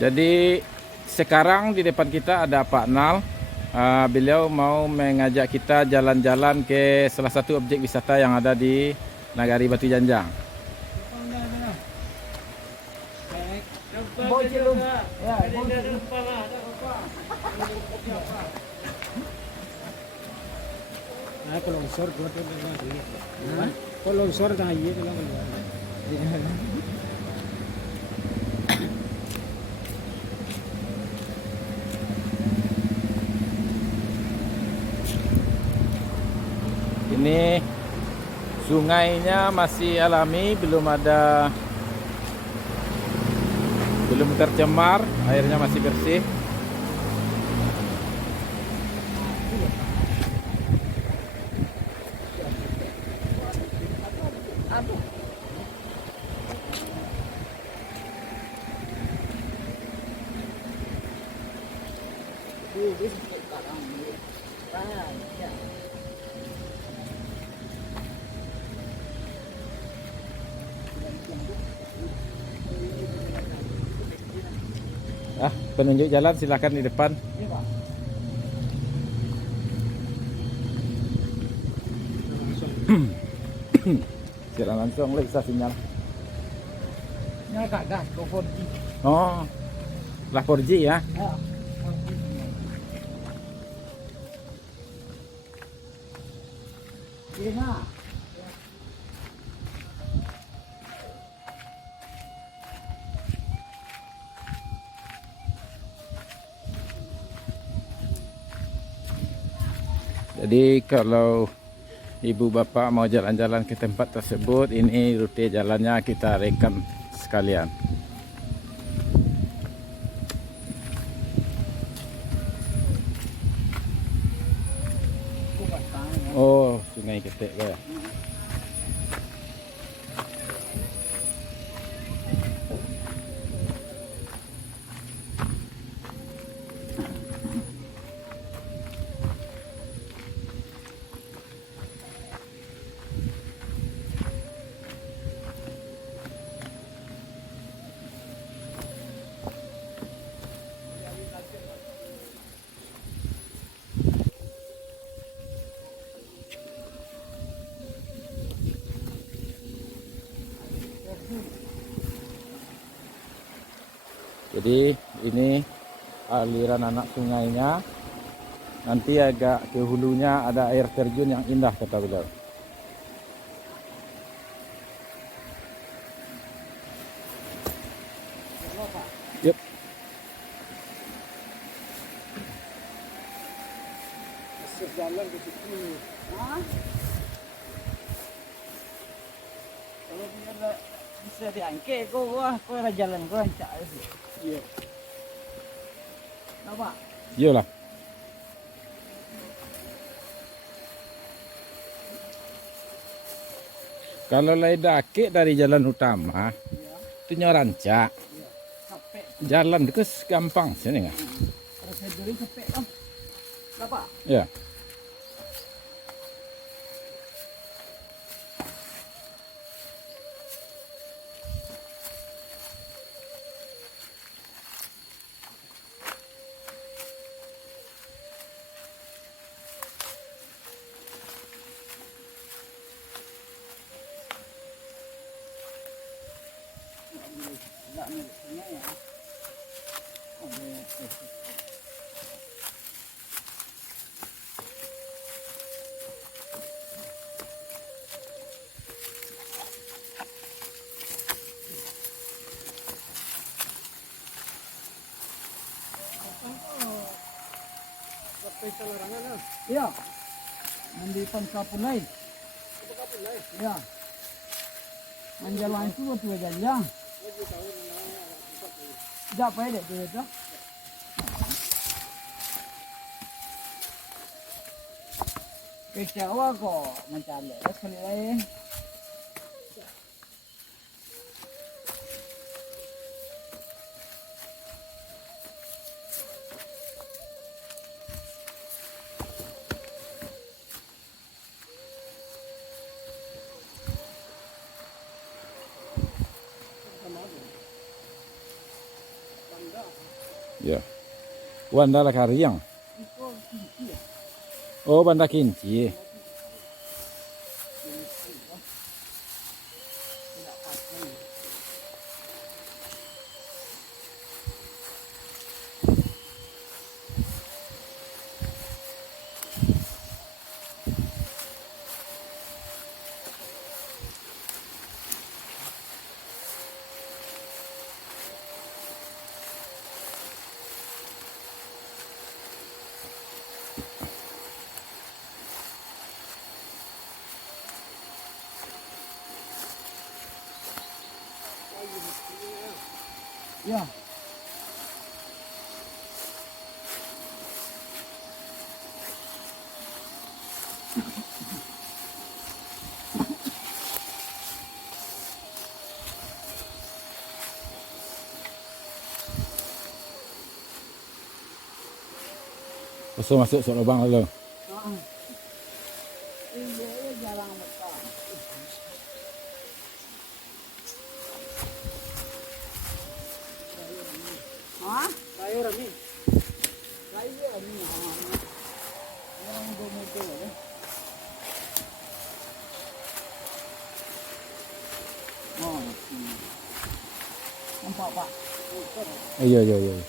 Jadi sekarang di depan kita ada Pak Nal. Beliau mau mengajak kita jalan-jalan ke salah satu objek wisata yang ada di Nagari Batu Janjang. Kalau longsor gua tuh enggak. Kalau longsor dah iya kalau keluar. Ini sungainya masih alami, belum tercemar, airnya masih bersih. Penunjuk jalan silakan di depan. Silakan langsung bisa sinyal. Ini kagak ke 4G. Oh, lah 4G ya. Ya. Iya. Jadi kalau ibu bapak mau jalan-jalan ke tempat tersebut, ini rute jalannya kita rekam sekalian. Oh, Sungai Ketek ya. Jadi ini aliran anak sungainya. Nanti agak ke hulunya ada air terjun yang indah kata beliau. Yep. Jalan ke situ. Hah? Kalau bisa diangkat kau jalan kau rancak sih. Iya. Apa? Iyalah. Kalau Laidake dari jalan utama, itu Nyoranca. Jalan itu gampang sini nggak? Kalau saya dulu capek kan. Apa? Ya. Pesta larangan ah. Iya. Mandipan kapulai. Apa kapulai? Iya. Manjalan itu waktu aja. Lagi tahu namanya tempat itu. Tidak apa ya dek itu. Kecewa kok mencari sekali lain. Bandara Karyang. Itu kinci ya. Oh, Bandar Kinci. Tidak pakai. Ya. Pasal masuk sok lubang dulu. Iya, jarang besar. Hah? Sayur ni. Saya ni. Yang muda-muda ya. Oh, nampak Pak. Iya, iya, iya.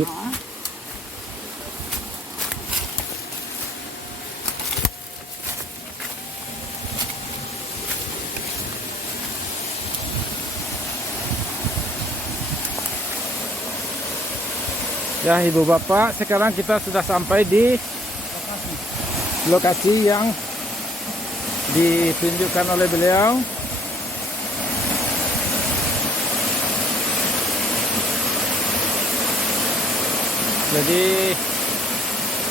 Yep. Hah? Ya, Ibu Bapak, sekarang kita sudah sampai di lokasi yang ditunjukkan oleh beliau. Jadi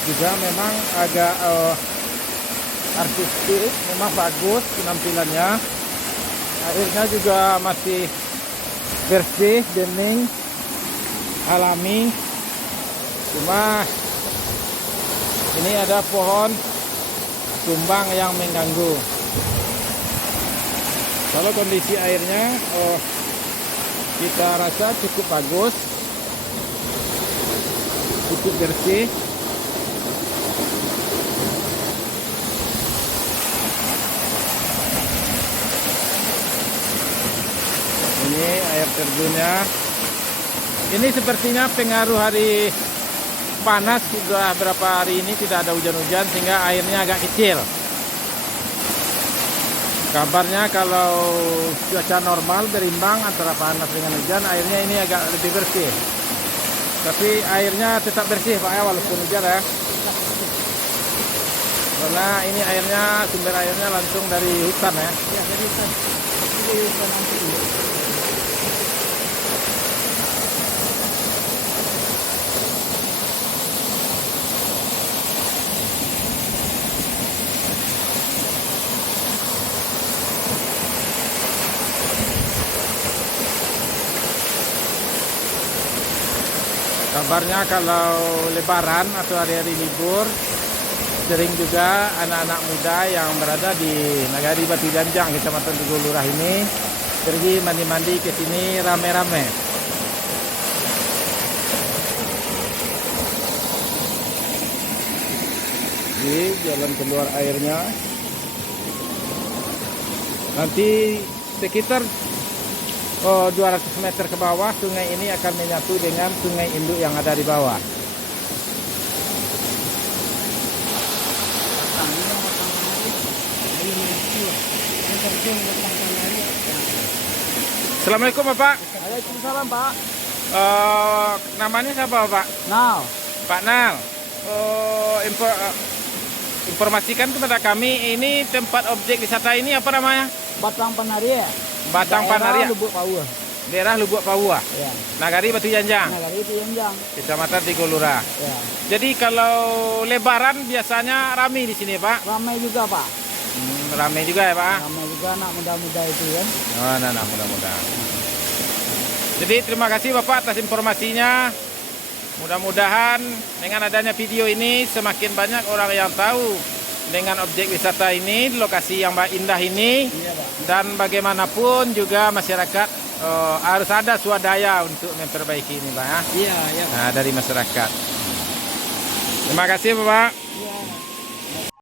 juga memang agak artistik, memang bagus penampilannya. Airnya juga masih bersih, bening, alami. Cuma ini ada pohon tumbang yang mengganggu. Kalau kondisi airnya kita rasa cukup bagus, cukup bersih. Ini air terjunnya. Ini sepertinya pengaruh hari panas, sudah berapa hari ini tidak ada hujan-hujan sehingga airnya agak kecil. Kabarnya kalau cuaca normal berimbang antara panas dengan hujan, airnya ini agak lebih bersih. Tapi airnya tetap bersih Pak ya, walaupun hujan ya. Karena ini airnya, sumber airnya langsung dari hutan ya. Ya, jadi kan. Jadi kan nanti. Kabarnya kalau lebaran atau hari-hari libur, sering juga anak-anak muda yang berada di Nagari Batu Janjang, Kecamatan Tugu Lurah ini pergi mandi-mandi ke sini rame-rame. Di jalan keluar airnya. Nanti sekitar 200 meter ke bawah, sungai ini akan menyatu dengan sungai induk yang ada di bawah. Assalamualaikum Bapak. Waalaikumsalam Pak. Namanya siapa Bapak? Now, Pak Nal. Informasikan kepada kami, ini tempat objek wisata ini apa namanya? Batang Panaria. Batang Panaria. Lubuk Paua. Daerah Lubuk Paua. Ya. Nagari Batu Janjang. Nah, dari itu Janjang. Kecamatan Tugu Lurah. Ya. Jadi kalau lebaran biasanya ramai di sini Pak. Ramai juga Pak. Ramai juga ya Pak. Ramai juga anak muda-muda itu kan. Oh, nah, mudah-mudahan. Jadi terima kasih Bapak atas informasinya. Mudah-mudahan dengan adanya video ini semakin banyak orang yang tahu dengan objek wisata ini, lokasi yang indah ini. Iya Pak. Dan bagaimanapun juga masyarakat harus ada swadaya untuk memperbaiki ini Pak ya. Iya, iya. Nah, dari masyarakat. Terima kasih Bapak. Iya.